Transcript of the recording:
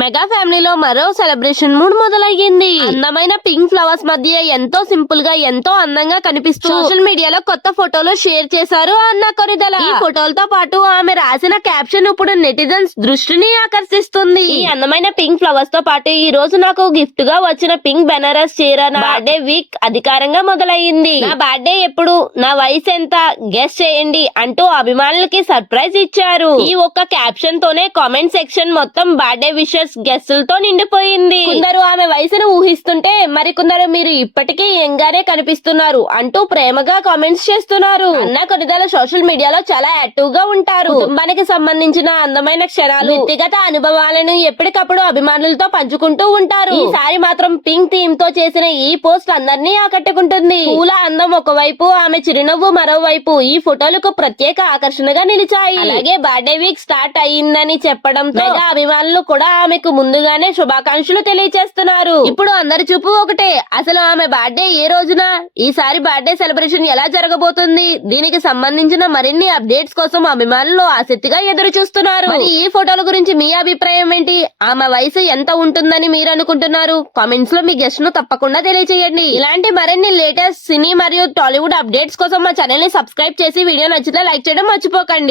Mega ఫ్యామిలీలో మరో celebration mood మొదలయ్యింది. అందమైన పింక్ ఫ్లవర్స్ మధ్య ఎంతో సింపుల్ గా ఎంతో అందంగా కనిపిస్తూ సోషల్ మీడియాలో కొత్త ఫోటోలు షేర్ చేశారు అన్న కొనిదల. ఈ ఫోటోలతో పాటు ఆమె రాసిన క్యాప్షన్ ఇప్పుడు నెటిజన్స్ దృష్టిని ఆకర్షిస్తుంది. ఈ అందమైన పింక్ ఫ్లవర్స్ తో పాటు ఈ రోజు నాకు గిఫ్ట్ గా వచ్చిన పింక్ బెనారస్ చీర నా బర్త్డే వీక్ అధికారంగా మొదలయ్యింది. నా బర్త్డే ఎప్పుడు, నా వయసు ఎంత గెస్ చేయండి అంటూ అభిమానులకి సర్ప్రైజ్ ఇచ్చారు. ఈ ఒక్క క్యాప్షన్ తోనే కామెంట్ సెక్షన్ మొత్తం బర్త్డే విషెస్ గెస్టులతో నిండిపోయింది. కొందరు ఆమె వయసును ఊహిస్తుంటే మరికొందరు మీరు ఇప్పటికీ యంగానే కనిపిస్తున్నారు అంటూ ప్రేమగా కామెంట్స్ చేస్తున్నారు. అన్న కొనిదల సోషల్ మీడియాలో చాలా యాక్టివ్ గా ఉంటారు. కుటుంబానికి సంబంధించిన అందమైన క్షణాలు, వ్యక్తిగత అనుభవాలను ఎప్పటికప్పుడు అభిమానులతో పంచుకుంటూ ఉంటారు. ఈసారి మాత్రం పింక్ థీమ్ తో చేసిన ఈ పోస్ట్ అందరినీ ఆకట్టుకుంటుంది. పూల అందం ఒకవైపు, ఆమె చిరునవ్వు మరోవైపు ఈ ఫోటోలకు ప్రత్యేక ఆకర్షణగా నిలిచాయి. అలాగే బర్త్డే వీక్ స్టార్ట్ అయ్యిందని చెప్పడంతో మెగా అభిమానులు కూడా ఆమెకు ముందుగానే శుభాకాంక్షలు తెలియజేస్తున్నారు. ఇప్పుడు అందరి చూపు ఒకటే, అసలు ఆమె బర్త్డే ఏ రోజున, ఈసారి బర్త్డే సెలబ్రేషన్ ఎలా జరగబోతుంది, దీనికి సంబంధించిన మరిన్ని అప్డేట్స్ కోసం అభిమానులు ఆసక్తిగా ఎదురు చూస్తున్నారు. మరి ఈ ఫోటోల గురించి మీ అభిప్రాయం ఏంటి? ఆమె వయసు ఎంత ఉంటుందని మీరు అనుకుంటున్నారు? కామెంట్స్ లో మీ గెస్ట్ ను తప్పకుండా తెలియజేయండి. ఇలాంటి మరిన్ని లేటెస్ట్ సినీ మరియు టాలీవుడ్ అప్డేట్స్ కోసం మా ఛానల్ ని సబ్స్క్రైబ్ చేసి వీడియో నచ్చితే లైక్ చేయడం మర్చిపోకండి.